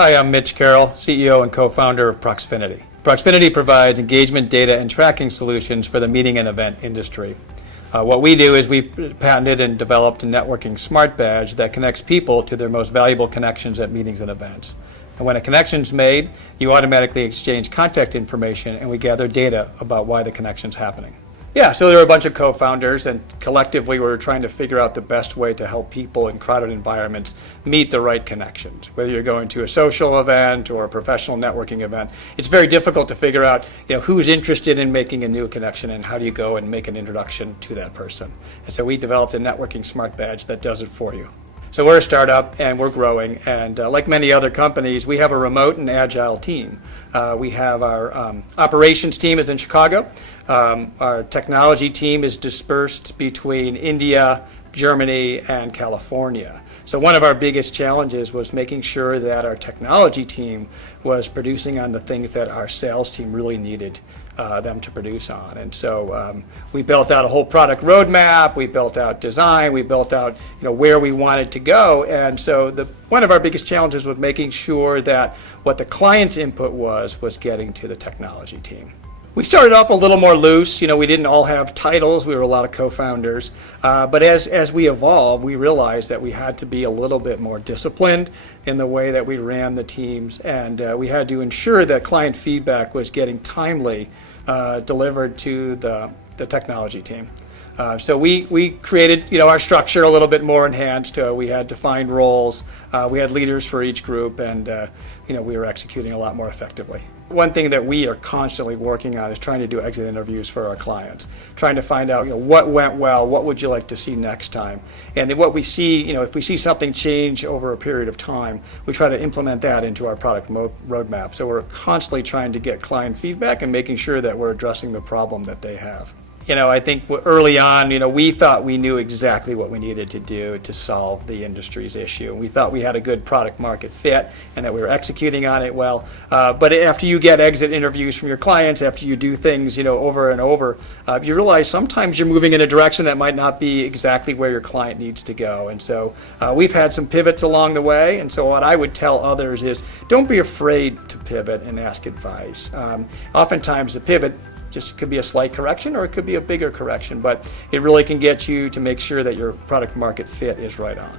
Hi, I'm Mitch Carrel, CEO and co-founder of Proxfinity. Proxfinity provides engagement data and tracking solutions for the meeting and event industry. What we do is we patented and developed a networking smart badge that connects people to their most valuable connections at meetings and events. And when a connection is made, you automatically exchange contact information and we gather data about why the connection is happening. Yeah, so there were a bunch of co-founders, and collectively we were trying to figure out the best way to help people in crowded environments meet the right connections. Whether you're going to a social event or a professional networking event, it's very difficult to figure out, who's interested in making a new connection and how do you go and make an introduction to that person. And so we developed a networking smart badge that does it for you. So we're a startup and we're growing, and like many other companies, we have a remote and agile team. We have our operations team is in Chicago. Our technology team is dispersed between India, Germany, and California. So one of our biggest challenges was making sure that our technology team was producing on the things that our sales team really needed them to produce on. And so we built out a whole product roadmap, we built out design, we built out where we wanted to go. And so one of our biggest challenges was making sure that what the client's input was getting to the technology team. We started off a little more loose. We didn't all have titles. We were a lot of co-founders. But as we evolved, we realized that we had to be a little bit more disciplined in the way that we ran the teams. And we had to ensure that client feedback was getting timely delivered to the technology team. So we created our structure a little bit more enhanced. We had defined roles. We had leaders for each group, and we were executing a lot more effectively. One thing that we are constantly working on is trying to do exit interviews for our clients, trying to find out what went well, what would you like to see next time, and what we see, if we see something change over a period of time, we try to implement that into our product roadmap. So we're constantly trying to get client feedback and making sure that we're addressing the problem that they have. I think early on, we thought we knew exactly what we needed to do to solve the industry's issue. We thought we had a good product market fit and that we were executing on it well. But after you get exit interviews from your clients, after you do things, over and over, you realize sometimes you're moving in a direction that might not be exactly where your client needs to go. And so we've had some pivots along the way. And so what I would tell others is don't be afraid to pivot and ask advice. Oftentimes the pivot just could be a slight correction or it could be a bigger correction, but it really can get you to make sure that your product market fit is right on.